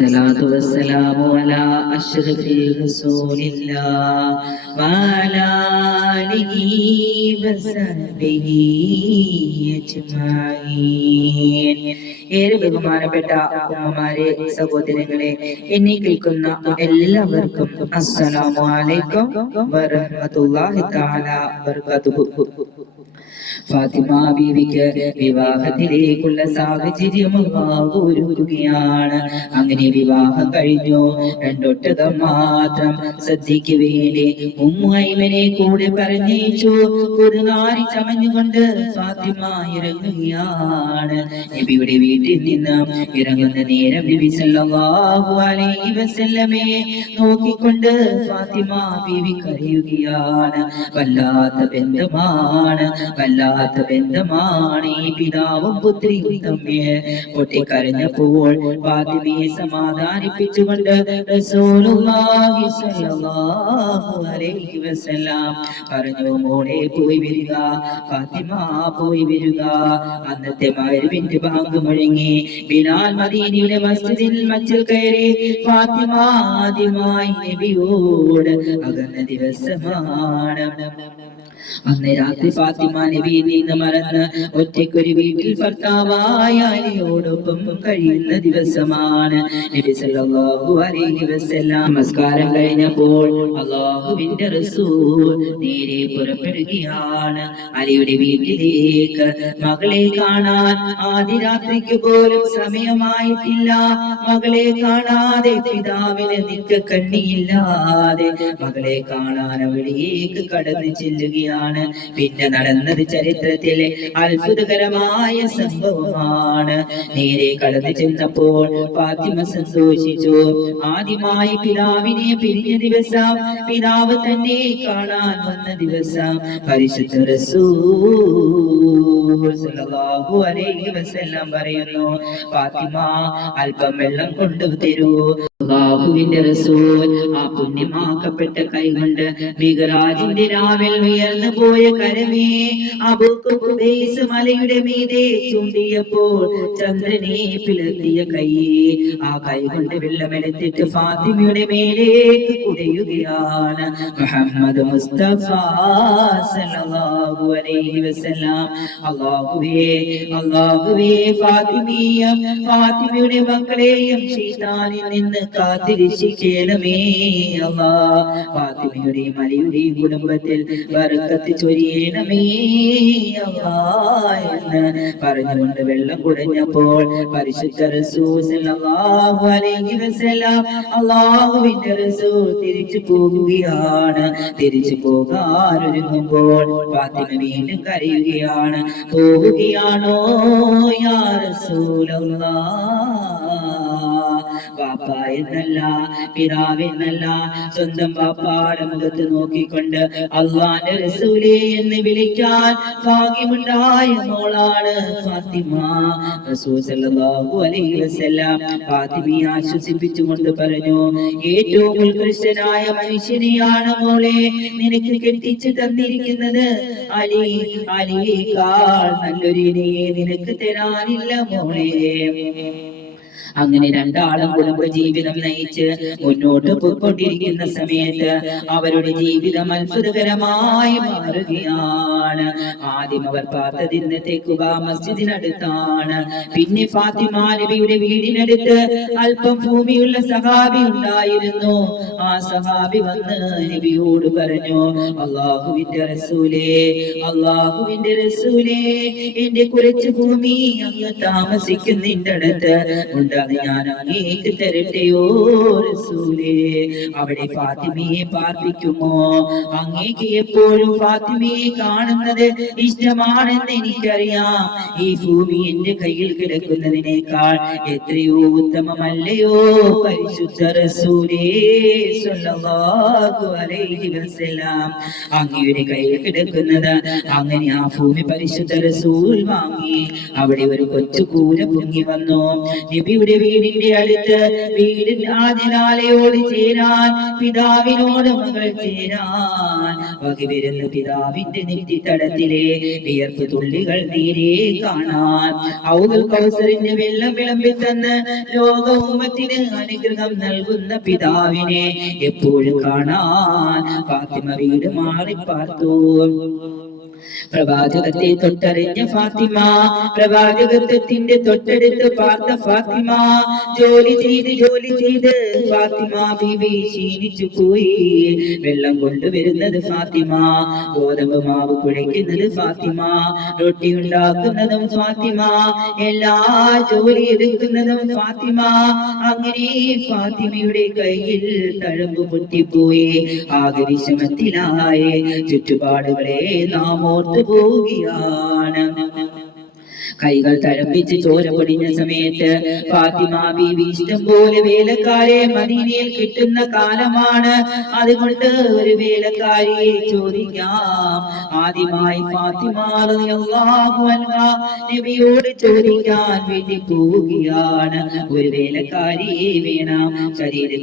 والصلاة والسلام على أشرف رسول الله وعلى آله وصحبه أجمعين. ഏറെ ബഹുമാനപ്പെട്ട ഉമ്മമാരെ, സഹോദരങ്ങളെ, എന്നെ കേൾക്കുന്ന എല്ലാവർക്കും അസ്സലാമു അലൈക്കും വറഹ്മത്തുള്ളാഹി തആല വബറകാതുഹു. ഫാത്തിമ ബീവിക്ക് വിവാഹത്തിലേക്കുള്ള സാഹചര്യം അല്ലാഹു ഒരുക്കുകയാണ്. അങ്ങനെ വിവാഹം കഴിഞ്ഞു. രണ്ടൊട്ടകം മാത്രം സദ്യക്ക് വേണ്ടി ഉമ്മു ഐമനെ കൂടെ പറഞ്ഞയച്ചു. കുറുനാരി ചമഞ്ഞുകൊണ്ട് ഫാത്തിമ ഇറങ്ങുകയാണ്. നബിയുടെ വീട്ടിൽ നിന്ന് ഇറങ്ങുന്ന നേരം നബി സല്ലല്ലാഹു അലൈഹി വസല്ലമയെ നോക്കിക്കൊണ്ട് ഫാത്തിമ ബീവി കരയുകയാണ്. വല്ലാത്ത ബന്ധമാണ് ഈ പിതാവും പുത്രിയും തമ്മിൽ. പൊട്ടിക്കരഞ്ഞപ്പോൾ ഫാത്തിമയെ സമാധാനിപ്പിച്ചുകൊണ്ട് റസൂലുള്ളാഹി സ്വല്ലല്ലാഹു അലൈഹി വസല്ലം പറഞ്ഞു, മോളെ പോയി വരിക, ഫാത്തിമ പോയി വരിക. അന്നത്തെ മഗ്‌രിബിന്റെ ബാങ്ക് മുഴങ്ങി. ബിലാൽ മദീനയുടെ മസ്ജിദിൽ മച്ചിൽ കയറി. ഫാത്തിമ ആദ്യമായി നബിയോട് അകന്ന ദിവസമാണ്. അന്ന് രാത്രി ഫാത്തിമ നബിയിൽ നിന്ന് മറന്ന് ഒറ്റയ്ക്കൊരു വീട്ടിൽ ഭർത്താവായ അലിയോടൊപ്പം കഴിയുന്ന ദിവസമാണ്. നബി സല്ലല്ലാഹു അലൈഹി വസല്ലം നമസ്കാരം കഴിഞ്ഞപ്പോൾ അല്ലാഹുവിന്റെ റസൂൽ നേരെ പുറപ്പെടുകയാണ് അലിയുടെ വീട്ടിലേക്ക്. മകളെ കാണാൻ ആദ്യ രാത്രിക്ക് പോലും സമയമായിട്ടില്ല. മകളെ കാണാതെ പിതാവിന് നിക്കക്കണ്ണിയില്ലാതെ മകളെ കാണാൻ അവിടേക്ക് കടന്നു ചെല്ലുകയാണ്. പിന്നെ നടന്നത് ചരിത്രത്തിലെ അത്ഭുതകരമായ സംഭവമാണ്. നേരെ കടന്നു ചെന്നപ്പോൾ ഫാത്തിമ സന്തോഷിച്ചു. ആദ്യമായി പിതാവിനെ പിരിഞ്ഞ ദിവസം, പിതാവ് തന്നെ കാണാൻ വന്ന ദിവസം പരിശുദ്ധ റസൂൽ സല്ലല്ലാഹു അലൈഹി വസല്ലം പറയുന്നു, ഫാത്തിമ അല്പം വെള്ളം കൊണ്ടുതരൂ. അല്ലാഹുവിന്റെ റസൂൽ ആ പുണ്യമാക്കപ്പെട്ട കൈകൊണ്ട് മിഗ്റാജിന്റെ രാവിൽ ഉയർന്നു പോയ കരമേ അബൂ ഖുബൈസ് മലയുടെ മീതെ ചൂണ്ടിയപ്പോൾ ചന്ദ്രനെ പിളർത്തിയ കൈയെ ആ കൈ കൊണ്ട് വെള്ളമെടുത്തിട്ട് ഫാത്തിമയുടെ മേലേക്ക് കുടയുകയാണ്. മുഹമ്മദ് മുസ്തഫ സല്ലല്ലാഹു അലൈഹി വസല്ലം അല്ലാഹുവേ ഫാത്തിമയുടെ മക്കളെയും ശൈത്താനിൽ നിന്ന് കാത്തിരക്ഷിക്കണമേ അല്ലാഹ്. ഫാത്തിമയുടെയും അലിയുടെയും കുടുംബത്തിൽ ബർക്കത്ത് ചൊരിയണമേ അല്ലാഹ് എന്ന് പറഞ്ഞുകൊണ്ട് വെള്ളം കുടഞ്ഞപ്പോൾ പരിശുദ്ധ റസൂൽ സല്ലല്ലാഹു അലൈഹി വസല്ലം അല്ലാഹുവിന്റെ റസൂൽ തിരിച്ചു പോകുകയാണ്. തിരിച്ചു പോകാൻ ഒരുങ്ങുമ്പോൾ ഫാത്തിമ വീണ്ടും കരയുകയാണ്. പോവുകയാണോ യാ റസൂലല്ലാഹ്? പാപ്പ എന്നല്ല, പിതാവെന്നല്ല, സ്വന്തം പാപ്പാടെ മുഖത്ത് നോക്കിക്കൊണ്ട് അല്ലാഹുവിന്റെ റസൂലേ എന്ന് വിളിക്കാൻ ഭാഗ്യമുണ്ടായ മോളാണ് ഫാത്തിമ. റസൂൽ സല്ലല്ലാഹു അലൈഹി വസല്ലം ഫാത്തിമയെ ആശ്വസിപ്പിച്ചുകൊണ്ട് പറഞ്ഞു, ഏറ്റവും ഉത്കൃഷ്ടനായ മനുഷ്യനെയാണ് മോളെ നിനക്ക് കെട്ടിച്ചു തന്നിരിക്കുന്നത്. അലിയേക്കാൾ നല്ലൊരു ഇണയെ നിനക്ക് തരാനില്ല മോളെ. അങ്ങനെ രണ്ടാളും കുടുംബ ജീവിതം നയിച്ച് മുന്നോട്ട് പോയിക്കൊണ്ടിരിക്കുന്ന സമയത്ത് അവരുടെ ജീവിതം അത്ഭുതകരമായി മാറുകയാണ്. ആദ്യം അവർ പാർത്തത് ഇന്നത്തെ ഖുബാ മസ്ജിദിനടുത്താണ്. പിന്നെ ഫാത്തിമ നബിയുടെ വീടിനടുത്ത് അല്പം ഭൂമിയുള്ള സഹാബി ഉണ്ടായിരുന്നു. ആ സഹാബി വന്ന് നബിയോട് പറഞ്ഞു, അല്ലാഹുവിന്റെ റസൂലേ, എന്റെ കുറച്ച് ഭൂമി അങ്ങ് താമസിക്കുന്നിന്റെ അടുത്ത് ഉണ്ട്, അത് ഞാൻ അങ്ങേക്ക് തരട്ടെയോ റസൂലേ? അവിടെ ഫാത്തിമയെ പാർപ്പിക്കുമോ? അങ്ങേക്ക് എപ്പോഴും ഫാത്തിമയെ കാണുന്നത് ഇഷ്ടമാണെന്ന് എനിക്കറിയാം. ഈ ഭൂമി എന്റെ കയ്യിൽ കിടക്കുന്നതിനേക്കാൾ എത്രയോ ഉത്തമമല്ലയോ പരിശുദ്ധ റസൂലേ സ്വല്ലല്ലാഹു അലൈഹി വസല്ലം അങ്ങയുടെ കയ്യിൽ കിടക്കുന്നത്. അങ്ങനെ ആ ഭൂമി പരിശുദ്ധ റസൂൽ വാങ്ങി. അവിടെ ഒരു കൊച്ചു കൂര പൊങ്ങി വന്നു. നബിയുടെ ഒരു വീടിന്റെ അടുത്ത് വീടിന്റെ ആദ്യനാലയോട് ചേരാൻ പിതാവിനോട് മകൾ ചേരാൻ വകവരുന്ന പിതാവിന്റെ നെറ്റിത്തടത്തിലെ വിയർപ്പ് തുള്ളികൾ തീരെ കാണാൻ ഔദുൽ കൗസറിന്റെ വെള്ളം വിളമ്പി തന്ന് ലോക ഉമ്മത്തിന് അനുഗ്രഹം നൽകുന്ന പിതാവിനെ എപ്പോഴും കാണാൻ ഫാത്തിമ വീട് മാറി പാർത്തു. പ്രവാചകത്തെ തൊട്ടറിഞ്ഞ ഫാത്തിമ, പ്രവാചകത്വത്തിന്റെ തൊട്ടടുത്ത് പാർത്ത ഫാത്തിമ, ജോലി ചെയ്ത് ഫാത്തിമ ബീബി ക്ഷീണിച്ചു പോയി. വെള്ളം കൊണ്ടുവരുന്നത് ഫാത്തിമ, ഗോതമ്പ് മാവ് കുഴയ്ക്കുന്നത് ഫാത്തിമ, റൊട്ടി ഉണ്ടാക്കുന്നതും ഫാത്തിമ, എല്ലാ ജോലി എടുക്കുന്നതും ഫാത്തിമ. അങ്ങനെ ഫാത്തിമയുടെ കയ്യിൽ തഴമ്പ് പൊട്ടിപ്പോയി. ആകെ വിഷമത്തിലായി. ചുറ്റുപാടുകളെ നാം ഓർത്തു പോവുകയാണ്. കൈകൾ തഴമ്പിച്ച് ചോര പൊടിഞ്ഞ സമയത്ത് ഫാത്തിമ ബീവി ഇഷ്ടം പോലെ വേലക്കാരെ മദീനയിൽ കിട്ടുന്ന കാലമാണ്. അതുകൊണ്ട് ഒരു വേലക്കാരിയെ ചോദിക്കാം. ആദ്യമായി ഫാത്തിമ റളിയല്ലാഹു അൻഹ നബിയോട് ചോദിക്കാൻ വേണ്ടി പോവുകയാണ്. ഒരു വേലക്കാരിയെ വേണം. ശരീരത്തിൽ